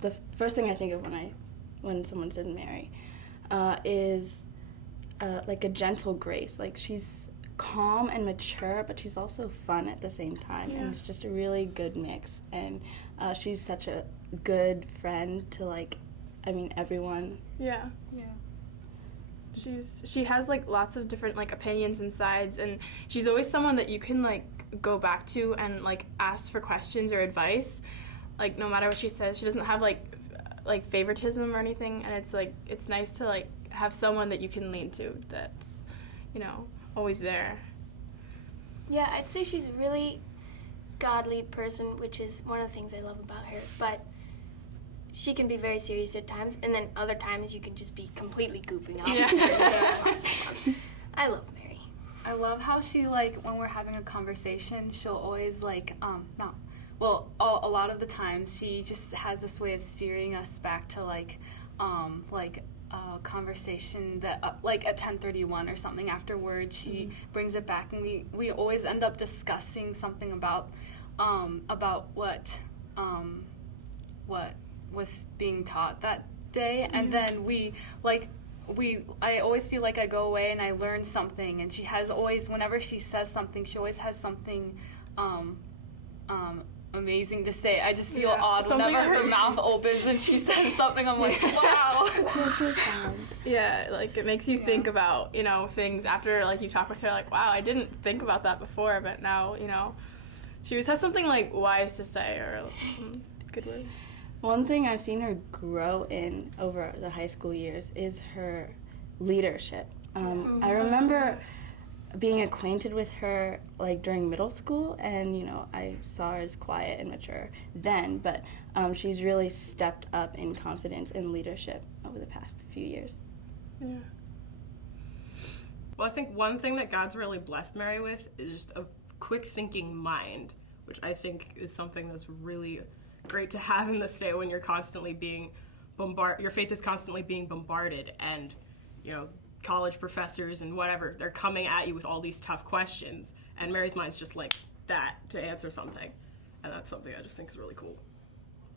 the first thing I think of when someone says Mary is like a gentle grace. Like, she's calm and mature, but she's also fun at the same time, and it's just a really good mix. And she's such a good friend to, like, I mean, everyone. Yeah. She has, like, lots of different, like, opinions and sides, and she's always someone that you can, like, go back to and, like, ask for questions or advice. Like, no matter what she says, she doesn't have, like favoritism or anything, and it's, like, it's nice to, like, have someone that you can lean to that's, you know, always there. Yeah, I'd say she's a really godly person, which is one of the things I love about her, but she can be very serious at times, and then other times you can just be completely goofing off. Yeah. I love Mary. I love how she, like, when we're having a conversation, she'll always, like, a lot of the times she just has this way of steering us back to, like a conversation that, like, at 10:31 or something afterward, she brings it back, and we always end up discussing something about what was being taught that day, and then I always feel like I go away and I learn something, and she has always, whenever she says something, she always has something amazing to say. I just feel odd whenever her mouth opens and she says something. I'm like, wow. Yeah, like, it makes you think about, you know, things after, like, you talk with her, like, wow, I didn't think about that before, but now, you know, she always has something, like, wise to say or some good words. One thing I've seen her grow in over the high school years is her leadership. I remember being acquainted with her, like, during middle school, and, you know, I saw her as quiet and mature then, but she's really stepped up in confidence and leadership over the past few years. Yeah. Well, I think one thing that God's really blessed Mary with is just a quick-thinking mind, which I think is something that's really great to have in this day when you're constantly being your faith is constantly being bombarded, and, you know, college professors and whatever, they're coming at you with all these tough questions, and Mary's mind's just like that to answer something, and that's something I just think is really cool.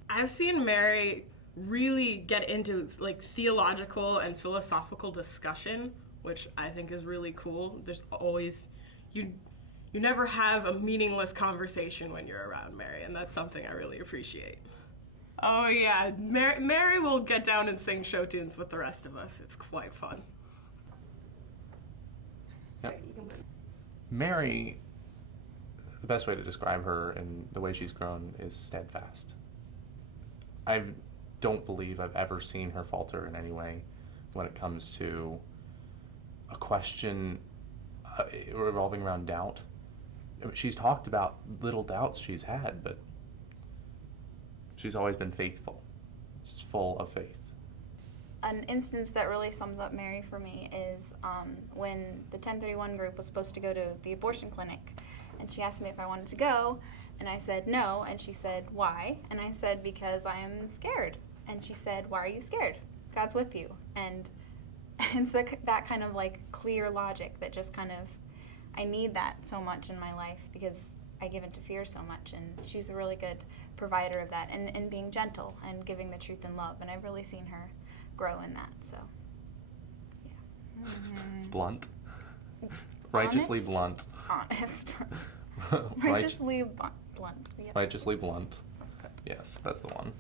I've seen Mary really get into, like, theological and philosophical discussion, which I think is really cool. There's always, you never have a meaningless conversation when you're around Mary, and that's something I really appreciate. Oh yeah, Mary will get down and sing show tunes with the rest of us. It's quite fun. Yep. Mary, the best way to describe her and the way she's grown is steadfast. I don't believe I've ever seen her falter in any way when it comes to a question revolving around doubt. I mean, she's talked about little doubts she's had, but she's always been faithful. She's full of faith. An instance that really sums up Mary for me is when the 1031 group was supposed to go to the abortion clinic, and she asked me if I wanted to go, and I said no, and she said, why? And I said, because I am scared. And she said, why are you scared? God's with you. And it's that kind of, like, clear logic that just kind of, I need that so much in my life because I give into fear so much, and she's a really good provider of that, and being gentle and giving the truth in love, and I've really seen her grow in that, so, yeah. Blunt. Righteously blunt. Honest. Righteously blunt. Yes. Righteously blunt. That's good. Yes, that's the one.